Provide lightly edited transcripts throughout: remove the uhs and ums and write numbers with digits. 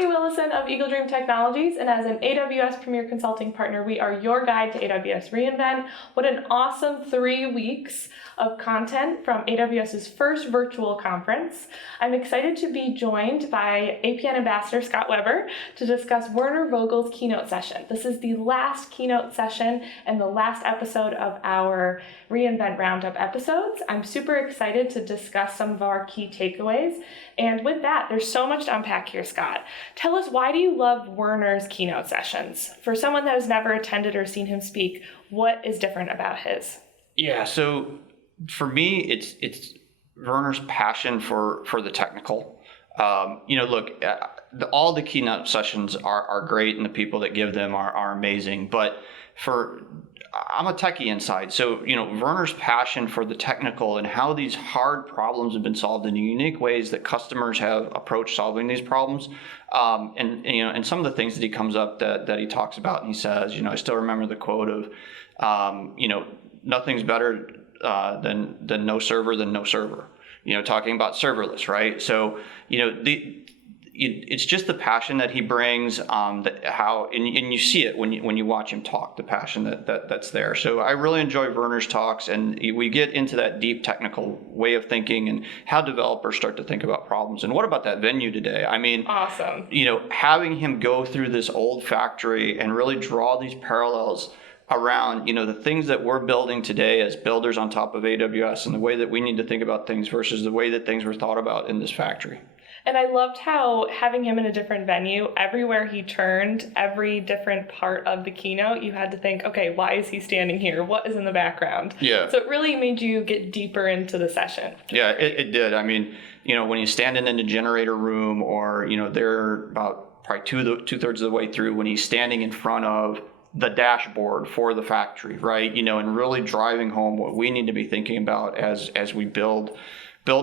Courtney Willison of EagleDream Technologies, and as an AWS Premier Consulting Partner, we are your guide to AWS reInvent. What an awesome 3 weeks of content from AWS's first virtual conference. I'm excited to be joined by APN Ambassador Scott Weber to discuss Werner Vogels' keynote session. This is the last keynote session and the last episode of our reInvent Roundup episodes. I'm super excited to discuss some of our key takeaways. And with that, there's so much to unpack here, Scott. Tell us, why do you love Werner's keynote sessions? For someone that has never attended or seen him speak, what is different about his? Yeah, so for me, it's Werner's passion for the technical. Look, all the keynote sessions are great, and the people that give them are amazing. But I'm a techie inside, so Werner's passion for the technical and how these hard problems have been solved in unique ways that customers have approached solving these problems, and some of the things that he comes up that he talks about, and he says, I still remember the quote of, nothing's better than no server than no server. Talking about serverless, right? So it's just the passion that he brings, and you see it when you watch him talk, the passion that's there. So I really enjoy Werner's talks, and we get into that deep technical way of thinking and how developers start to think about problems. And what about that venue today? I mean, awesome. Having him go through this old factory and really draw these parallels around the things that we're building today as builders on top of AWS, and the way that we need to think about things versus the way that things were thought about in this factory. And I loved how having him in a different venue, everywhere he turned, every different part of the keynote, you had to think, okay, why is he standing here? What is in the background? Yeah. So it really made you get deeper into the session. Yeah, it did. I mean, when he's standing in the generator room, or, they're about probably two-thirds of the way through, when he's standing in front of the dashboard for the factory, right? And really driving home what we need to be thinking about as we build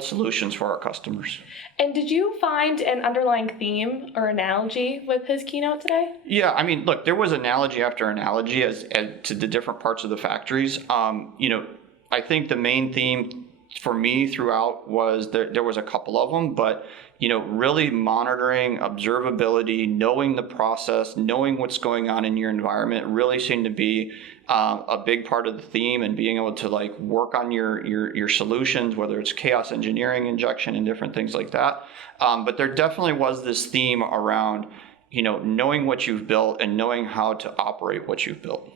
solutions for our customers. And did you find an underlying theme or analogy with his keynote today? Yeah, I mean, look, there was analogy after analogy as to the different parts of the factories. I think the main theme for me throughout was there was a couple of them, but really monitoring observability, knowing the process, knowing what's going on in your environment really seemed to be a big part of the theme, and being able to work on your solutions, whether it's chaos engineering injection and different things like that. But there definitely was this theme around, knowing what you've built and knowing how to operate what you've built.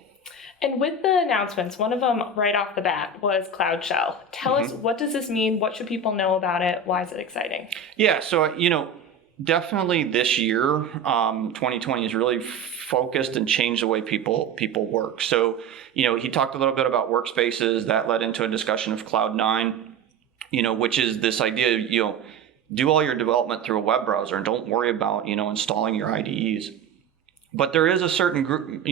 And with the announcements, one of them right off the bat was Cloud Shell. Tell us, what does this mean? What should people know about it? Why is it exciting? Yeah, so, definitely this year, 2020 has really focused and changed the way people work. So, he talked a little bit about workspaces. That led into a discussion of Cloud9, which is this idea, do all your development through a web browser and don't worry about, installing your IDEs. But there is a certain group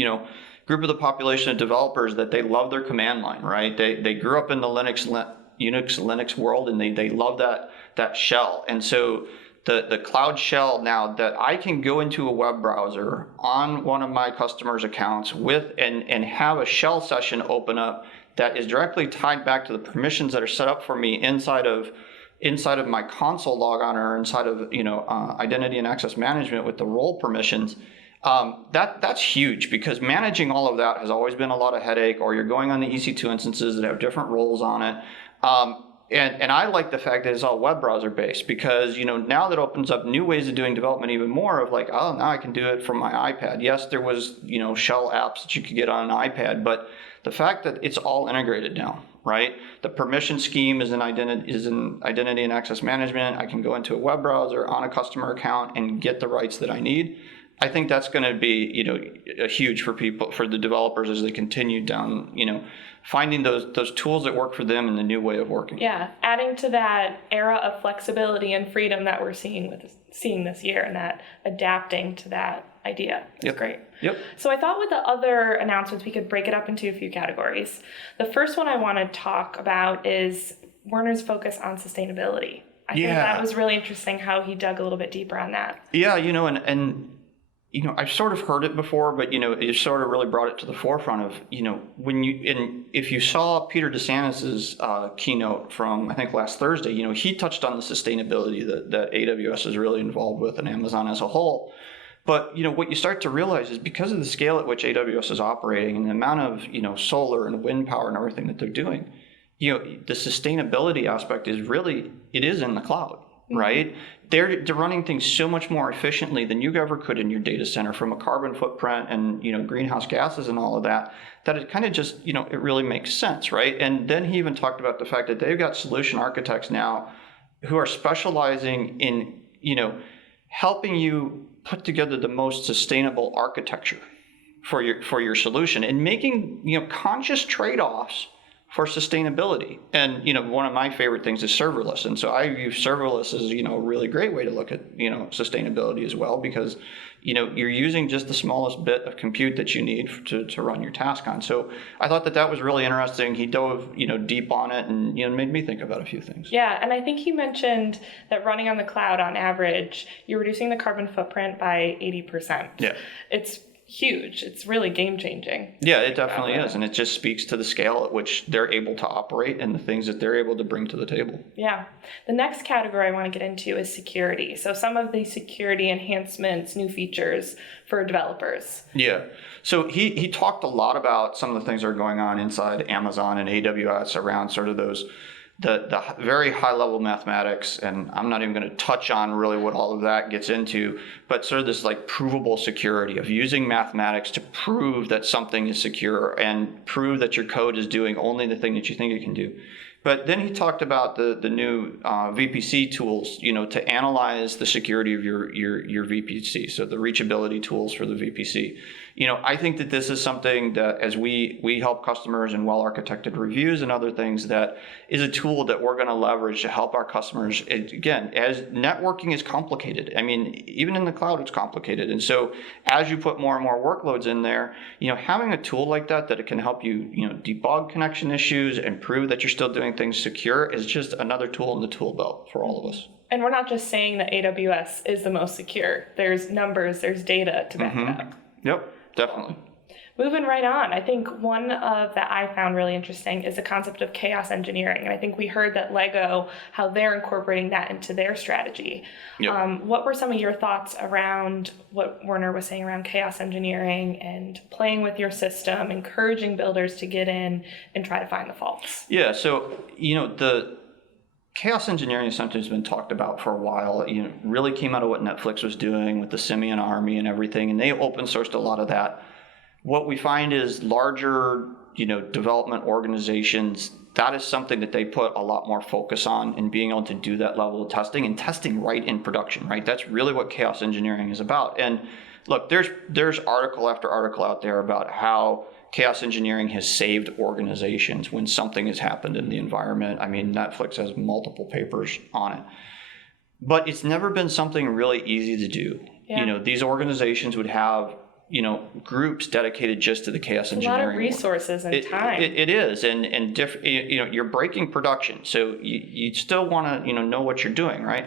of the population of developers that they love their command line, right? They grew up in the Linux world, and they love that shell. And so the Cloud Shell, now that I can go into a web browser on one of my customers' accounts and have a shell session open up that is directly tied back to the permissions that are set up for me inside of my console logon, or inside of identity and access management with the role permissions. That's huge, because managing all of that has always been a lot of headache, or you're going on the EC2 instances that have different roles on it. And I like the fact that it's all web browser based, because now that opens up new ways of doing development even more, of now I can do it from my iPad. Yes, there was shell apps that you could get on an iPad, but the fact that it's all integrated now, right? The permission scheme is in identity and access management. I can go into a web browser on a customer account and get the rights that I need. I think that's going to be, huge for the developers, as they continue down, finding those tools that work for them and the new way of working. Yeah, adding to that era of flexibility and freedom that we're seeing this year, and that adapting to that idea is great. Yep. So I thought with the other announcements, we could break it up into a few categories. The first one I want to talk about is Werner's focus on sustainability. I think that was really interesting how he dug a little bit deeper on that. Yeah, and I've sort of heard it before, but, it sort of really brought it to the forefront of, if you saw Peter DeSantis's keynote from, I think, last Thursday, he touched on the sustainability that AWS is really involved with and Amazon as a whole. But, what you start to realize is because of the scale at which AWS is operating and the amount of, solar and wind power and everything that they're doing, the sustainability aspect is really, it is in the cloud, right? They're running things so much more efficiently than you ever could in your data center from a carbon footprint and, greenhouse gases and all of that it kind of just, it really makes sense, right? And then he even talked about the fact that they've got solution architects now who are specializing in, helping you put together the most sustainable architecture for your solution and making, conscious trade-offs for sustainability. And, one of my favorite things is serverless. And so I view serverless as, a really great way to look at, sustainability as well, because, you're using just the smallest bit of compute that you need to run your task on. So I thought that was really interesting. He dove, deep on it and, made me think about a few things. Yeah, and I think he mentioned that running on the cloud on average, you're reducing the carbon footprint by 80%. Yeah. It's huge. It's really game changing. Yeah, it definitely is. And it just speaks to the scale at which they're able to operate and the things that they're able to bring to the table. Yeah. The next category I want to get into is security. So some of the security enhancements, new features for developers. Yeah. So he talked a lot about some of the things that are going on inside Amazon and AWS around sort of those the very high level mathematics, and I'm not even going to touch on really what all of that gets into, but sort of this like provable security of using mathematics to prove that something is secure and prove that your code is doing only the thing that you think it can do. But then he talked about the new VPC tools, to analyze the security of your VPC, so the reachability tools for the VPC. I think that this is something that as we help customers in well-architected reviews and other things, that is a tool that we're going to leverage to help our customers. Again, as networking is complicated. I mean, even in the cloud, it's complicated. And so as you put more and more workloads in there, having a tool like that it can help you, debug connection issues and prove that you're still doing things secure is just another tool in the tool belt for all of us. And we're not just saying that AWS is the most secure. There's numbers, there's data to back it up. Yep, definitely. Moving right on, I think one of that I found really interesting is the concept of chaos engineering. And I think we heard that Lego, how they're incorporating that into their strategy. Yep. What were some of your thoughts around what Werner was saying around chaos engineering and playing with your system, encouraging builders to get in and try to find the faults? Yeah, so, the chaos engineering is something that's been talked about for a while. Really came out of what Netflix was doing with the Simian Army and everything, and they open sourced a lot of that. What we find is larger, development organizations, that is something that they put a lot more focus on in being able to do that level of testing and testing right in production, right? That's really what chaos engineering is about. And look, there's article after article out there about how chaos engineering has saved organizations when something has happened in the environment. I mean, Netflix has multiple papers on it. But it's never been something really easy to do. Yeah. These organizations would have groups dedicated just to the chaos engineering. A lot of resources and time. It is, and you're breaking production, so you still want to know what you're doing, right?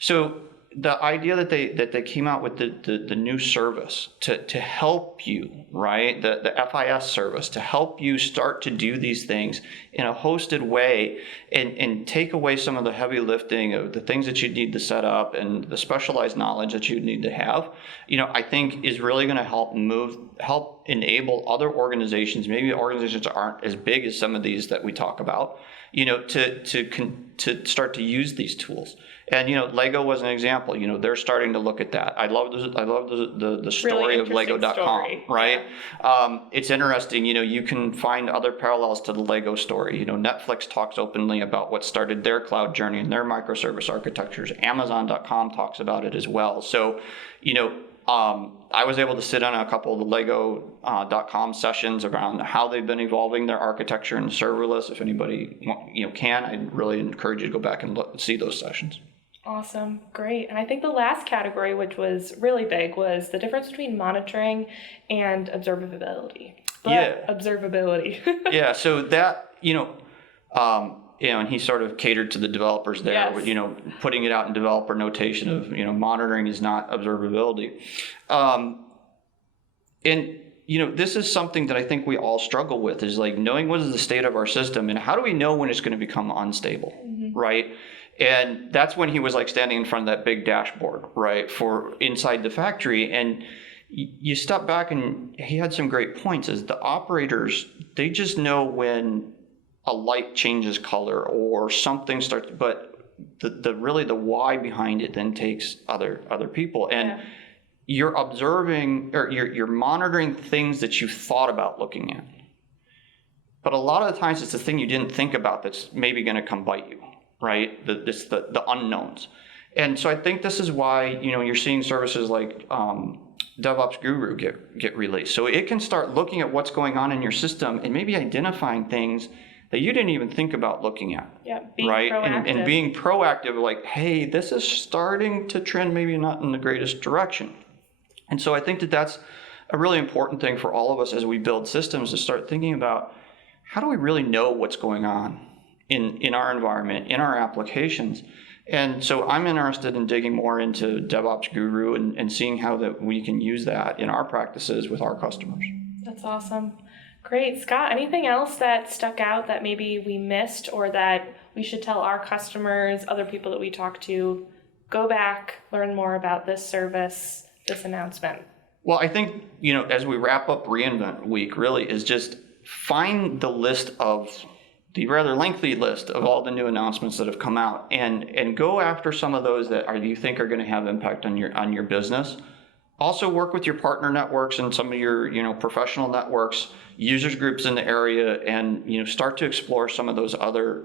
So the idea that they came out with the new service to help you, right? The FIS service to help you start to do these things in a hosted way and take away some of the heavy lifting of the things that you need to set up and the specialized knowledge that you need to have, I think is really going to help enable other organizations, maybe organizations that aren't as big as some of these that we talk about, to start to use these tools. And Lego was an example. They're starting to look at that. I love the story really of Lego.com, right? Yeah. It's interesting. You can find other parallels to the Lego story. Netflix talks openly about what started their cloud journey and their microservice architectures. Amazon.com talks about it as well. So, I was able to sit on a couple of the Lego.com sessions around how they've been evolving their architecture and serverless. If anybody can, I'd really encourage you to go back and see those sessions. Awesome. Great. And I think the last category, which was really big, was the difference between monitoring and observability. Observability. Observability. Yeah. So that, and he sort of catered to the developers there, Yes. putting it out in developer notation of, monitoring is not observability. And this is something that I think we all struggle with, is like knowing what is the state of our system and how do we know when it's going to become unstable, right? And that's when he was like standing in front of that big dashboard, right, for inside the factory. And you step back, and he had some great points, is the operators, they just know when a light changes color or something starts, but the really the why behind it then takes other people. And you're observing, or you're monitoring things that you thought about looking at. But a lot of the times it's the thing you didn't think about that's maybe going to come bite you, right? The unknowns. And so I think this is why, you're seeing services like DevOps Guru get released. So it can start looking at what's going on in your system and maybe identifying things that you didn't even think about looking at. Yeah, being right? proactive. And being proactive, like, hey, this is starting to trend maybe not in the greatest direction. And so I think that that's a really important thing for all of us as we build systems, to start thinking about how do we really know what's going on in our environment, in our applications. And so I'm interested in digging more into DevOps Guru and seeing how that we can use that in our practices with our customers. That's awesome. Great. Scott, anything else that stuck out that maybe we missed, or that we should tell our customers, other people that we talk to, go back, learn more about this service, this announcement? Well, I think, as we wrap up reInvent week, really is just find the list of the rather lengthy list of all the new announcements that have come out, and go after some of those that you think are going to have impact on your business. Also work with your partner networks and some of your professional networks, users groups in the area, and start to explore some of those other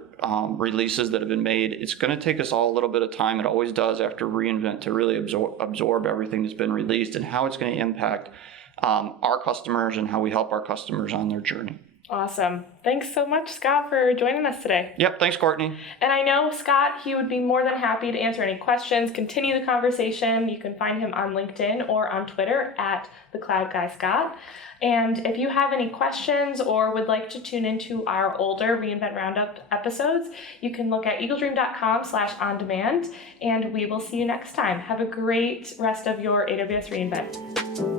releases that have been made. It's going to take us all a little bit of time. It always does after reInvent, to really absorb everything that's been released and how it's going to impact our customers and how we help our customers on their journey. Awesome. Thanks so much, Scott, for joining us today. Yep. Thanks, Courtney. And I know Scott, he would be more than happy to answer any questions, continue the conversation. You can find him on LinkedIn or on Twitter at @TheCloudGuyScott. And if you have any questions or would like to tune into our older reInvent Roundup episodes, you can look at EagleDream.com/on-demand, and we will see you next time. Have a great rest of your AWS reInvent.